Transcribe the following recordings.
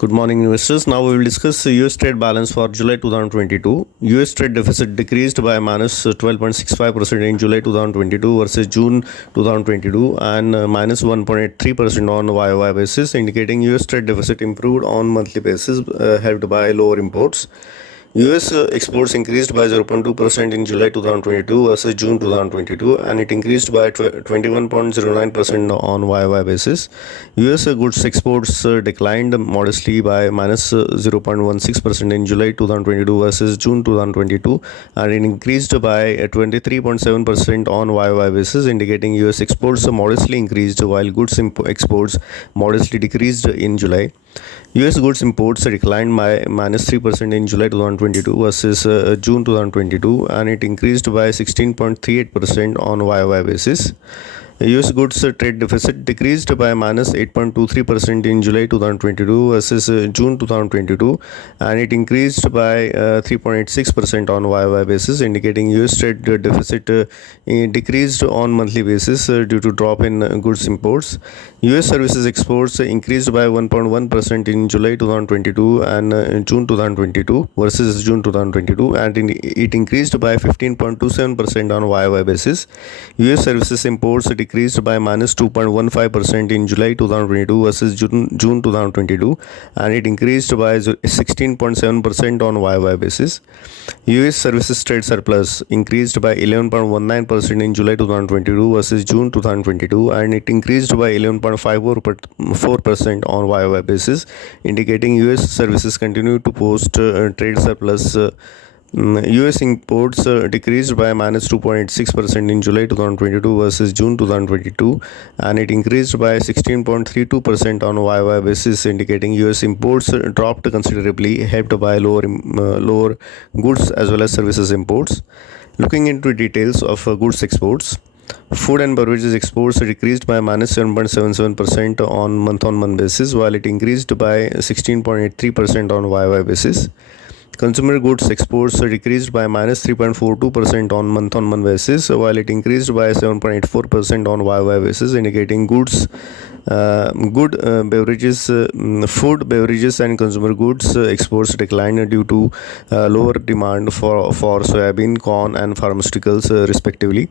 Good morning, investors. Now we will discuss the US trade balance for July 2022. US trade deficit decreased by minus 12.65% in July 2022 versus June 2022 and minus 1.83% on YOY basis, indicating US trade deficit improved on monthly basis, helped by lower imports. US exports increased by 0.2% in July 2022 versus June 2022, and it increased by 21.09% on YOY basis. US goods exports declined modestly by minus 0.16% in July 2022 versus June 2022, and it increased by 23.7% on YOY basis, indicating US exports modestly increased while goods exports modestly decreased in July. US goods imports declined by minus 3% in July 2022 versus June 2022, and it increased by 16.38% on YOY basis. US goods trade deficit decreased by minus 8.23% in July 2022 versus June 2022, and it increased by 3.86% on YOY basis, indicating US trade deficit decreased on monthly basis due to drop in goods imports. US services exports increased by 1.1% in July 2022 and June 2022 versus June 2022, and it increased by 15.27% on YOY basis. US services imports decreased by minus 2.15% in July 2022 versus June 2022, and it increased by 16.7% on YOY basis. US services trade surplus increased by 11.19% in July 2022 versus June 2022, and it increased by 11.54% on YOY basis, indicating US services continue to post trade surplus. US imports decreased by minus 2.86% in July 2022 versus June 2022, and it increased by 16.32% on YOY basis, indicating US imports dropped considerably, helped by lower goods as well as services imports. Looking into details of goods exports, food and beverages exports decreased by minus 7.77% on month-on-month basis, while it increased by 16.83% on YOY basis. Consumer goods exports decreased by minus 3.42% on month-on-month basis, while it increased by 7.84% on YOY basis, indicating beverages, food, beverages and consumer goods exports declined due to lower demand for soybean, corn and pharmaceuticals respectively.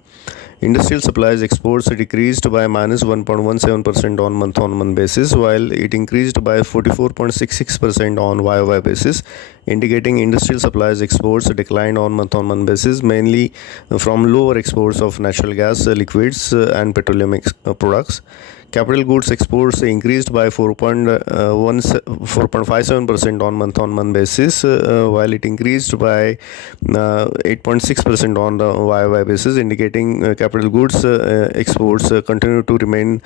Industrial supplies exports decreased by minus 1.17% on month-on-month basis, while it increased by 44.66% on YOY basis, indicating industrial supplies exports declined on month-on-month basis, mainly from lower exports of natural gas, liquids and petroleum products. Capital goods exports increased by 4.57% on month-on-month basis, while it increased by 8.6% on the YOY basis, indicating capital goods exports continue to remain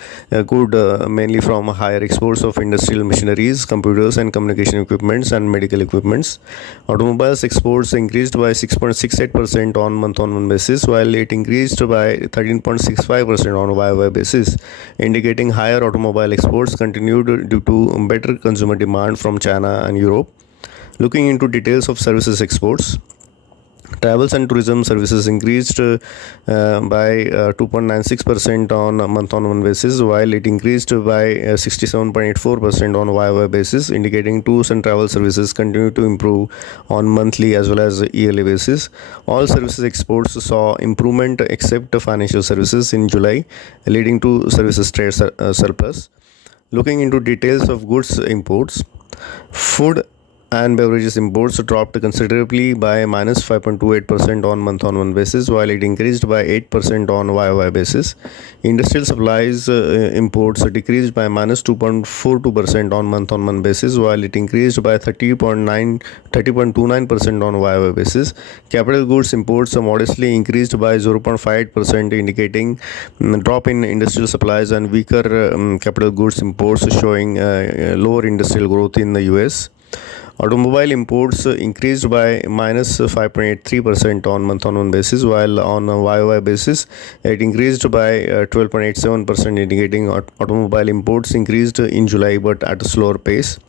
good, mainly from higher exports of industrial machineries, computers and communication equipments and medical equipments. Automobiles exports increased by 6.68% on month-on-month basis, while it increased by 13.65% on YOY basis, indicating higher automobile exports continued due to better consumer demand from China and Europe. Looking into details of services exports, travels and tourism services increased by 2.96% on a month-on-month basis, while it increased by 67.84% on YOY basis, indicating tours and travel services continue to improve on monthly as well as yearly basis. All services exports saw improvement except financial services in July, leading to services trade surplus. Looking into details of goods imports, food and beverages imports dropped considerably by minus 5.28% on month-on-month basis, while it increased by 8% on YOY basis. Industrial supplies imports decreased by minus 2.42% on month-on-month basis, while it increased by 30.29% on YOY basis. Capital goods imports modestly increased by 0.58%, indicating drop in industrial supplies and weaker capital goods imports, showing lower industrial growth in the US. Automobile imports increased by minus 5.83% on month-on-month basis, while on a YOY basis it increased by 12.87%, indicating automobile imports increased in July but at a slower pace.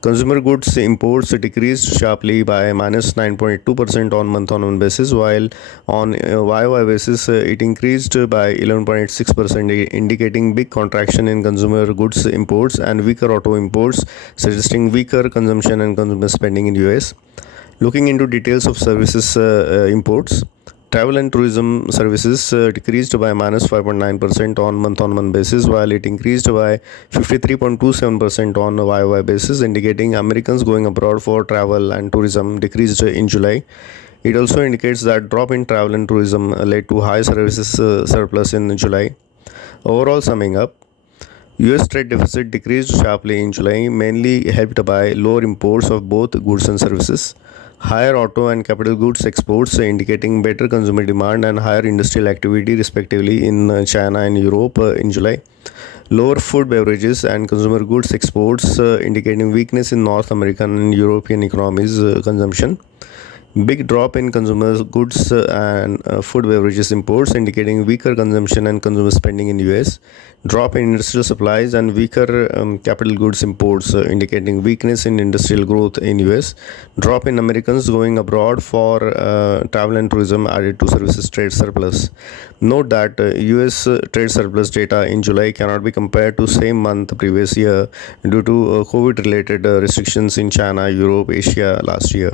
Consumer goods imports decreased sharply by minus 9.2% on month-on-month basis, while on YoY basis it increased by 11.6%, indicating big contraction in consumer goods imports and weaker auto imports, suggesting weaker consumption and consumer spending in US. Looking into details of services imports, travel and tourism services decreased by minus 5.9% on month-on-month basis, while it increased by 53.27% on a YoY basis, indicating Americans going abroad for travel and tourism decreased in July. It also indicates that drop in travel and tourism led to high services surplus in July. Overall, summing up, US trade deficit decreased sharply in July, mainly helped by lower imports of both goods and services, higher auto and capital goods exports indicating better consumer demand and higher industrial activity respectively in China and Europe in July, lower food, beverages and consumer goods exports indicating weakness in North American and European economies consumption. Big drop in consumer goods and food beverages imports indicating weaker consumption and consumer spending in US. Drop in industrial supplies and weaker capital goods imports indicating weakness in industrial growth in US. Drop in Americans going abroad for travel and tourism added to services trade surplus. Note that US trade surplus data in July cannot be compared to same month previous year due to COVID related restrictions in China, Europe, Asia last year.